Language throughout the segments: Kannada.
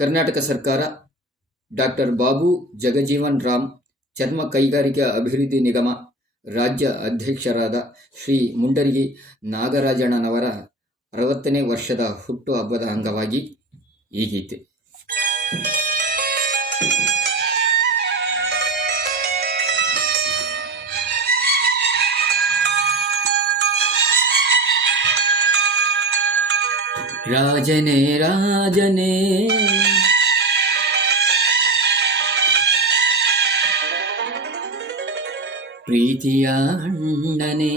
ಕರ್ನಾಟಕ ಸರ್ಕಾರ ಡಾಕ್ಟರ್ ಬಾಬು ಜಗಜೀವನ್ ರಾಮ್ ಚರ್ಮ ಕೈಗಾರಿಕಾ ಅಭಿವೃದ್ಧಿ ನಿಗಮ ರಾಜ್ಯ ಅಧ್ಯಕ್ಷರಾದ ಶ್ರೀ ಮುಂಡರಗಿ ನಾಗರಾಜಣ್ಣನವರ 60ನೇ ವರ್ಷದ ಹುಟ್ಟು ಹಬ್ಬದ ಅಂಗವಾಗಿ ಈ ಗೀತೆ. ರಾಜನೇ ರಾಜನೇ ಪ್ರೀತಿಯ ಅಣ್ಣನೇ,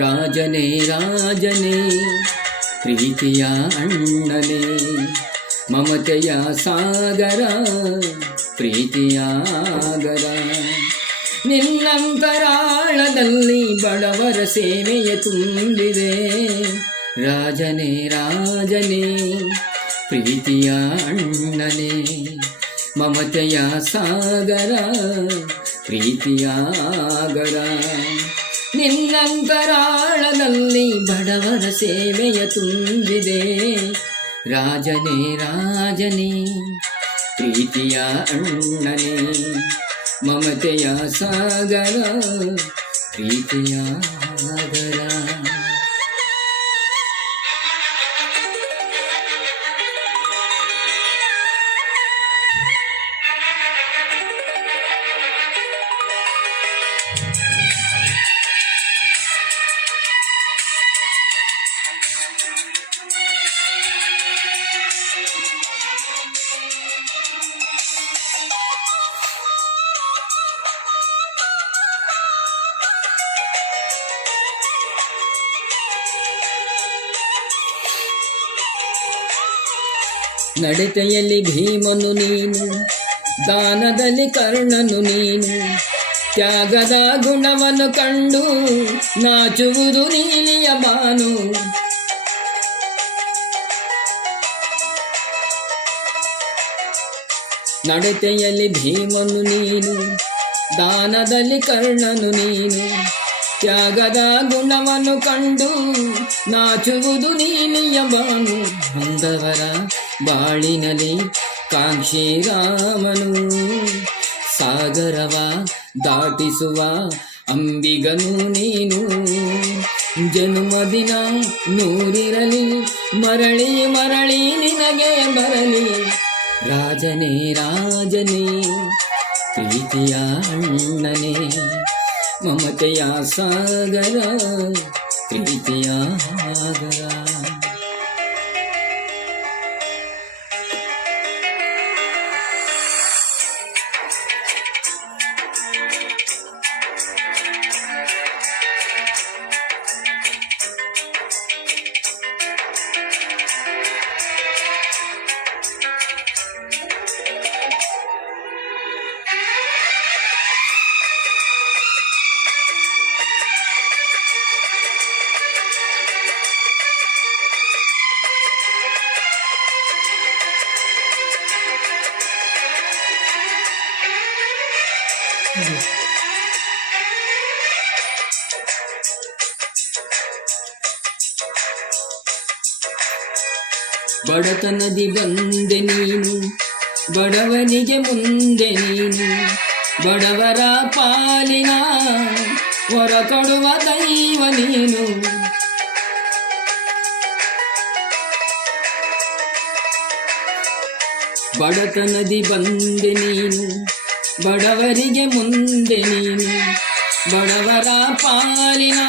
ರಾಜನೇ ರಾಜನೇ ಪ್ರೀತಿಯ ಅಣ್ಣನೇ, ಮಮತೆಯ ಸಾಗರ ಪ್ರೀತಿಯ ಆಗರ, ನಿನ್ನಂತರಾಳದಲ್ಲಿ ಬಡವರ ಸೇವೆಯ ತುಂಬಿದೆ. ರಾಜನೇ ರಾಜನೇ ಪ್ರೀತಿಯ ಅಣ್ಣನೇ, ಮಮತೆಯ ಸಾಗರ ಪ್ರೀತಿಯ ಆಗರ, ನಿನ್ನಂತರಾಳದಲ್ಲಿ ಬಡವರ ಸೇವೆಯ ತುಂಬಿದೆ. ರಾಜನೇ ರಾಜನೇ ಪ್ರೀತಿಯ ಅಣ್ಣನೇ, ಮಮತೆಯ ಸಾಗರ ಪ್ರೀತಿಯ ಆಗರ. ನಡತೆಯಲ್ಲಿ ಭೀಮನು ನೀನು, ದಾನದಲ್ಲಿ ಕರ್ಣನು ನೀನು, ತ್ಯಾಗದ ಗುಣವನ್ನು ಕಂಡು ನಾಚುವುದು ನೀಲಿಯ ಬಾನು. ನಡತೆಯಲ್ಲಿ ಭೀಮನು ನೀನು, ದಾನದಲ್ಲಿ ಕರ್ಣನು ನೀನು, ತ್ಯಾಗದ ಗುಣವನ್ನು ಕಂಡು ನಾಚುವುದು ನೀಲಿಯ ಬಾನು. ಬಂದವರ ಬಾಳಿನಲ್ಲಿ ಕಾಂಕ್ಷಿ ರಾಮನು, ಸಾಗರವ ದಾಟಿಸುವ ಅಂಬಿಗನು ನೀನು. ಜನ್ಮದಿನ ನೂರಿರಲಿ, ಮರಳಿ ಮರಳಿ ನಿನಗೆ ಬರಲಿ. ರಾಜನೇ ರಾಜನೇ ಪ್ರೀತಿಯ ಅಣ್ಣನೇ, ಮಮತೆಯ ಸಾಗರ ಪ್ರೀತಿಯ ಆಗರ. ಬಡತನದಿ ಬಂದೆ ನೀನು, ಬಡವನಿಗೆ ಮುಂದೆ ನೀನು, ಬಡವರ ಪಾಲಿನ ಹೊರ ಕೊಡುವ ದೈವ ನೀನು. ಬಡತನದಿ ಬಂದೆ ನೀನು, ಬಡವರಿಗೆ ಮುಂದೆ ನೀನು, ಬಡವರ ಪಾಲಿನ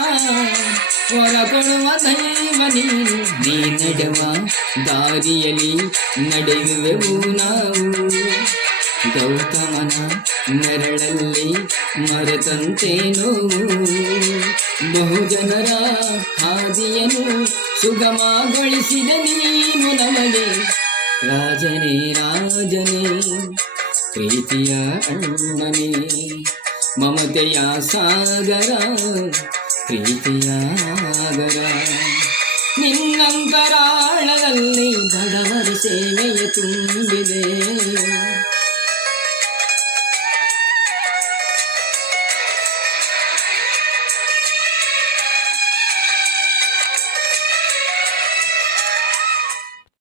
ಹೊರ ಕೊಡುವ ದೈವ ನೀನು. ನೀ ನಡೆವ ದಾರಿಯಲ್ಲಿ ನಡೆಯುವೆವು ನಾವು, ಗೌತಮನ ನೆರಳಲ್ಲಿ ಮರೆತಂತೇನು. ಬಹುಜನರ ಹಾದಿಯನ್ನು ಸುಗಮಗೊಳಿಸಿದ ನೀನು ನಮಗೆ. ರಾಜನೇ ರಾಜನೇ ಪ್ರೀತಿಯ ಅಣ್ಣನೇ, ಮಮತೆಯ ಸಾಗರ ಪ್ರೀತಿಯ ಆಗರ. ನಿನ್ನಂತರಾಳದಲ್ಲಿ ಬಡವರ ಸೇವೆಯ ತುಂಬಿದೆ.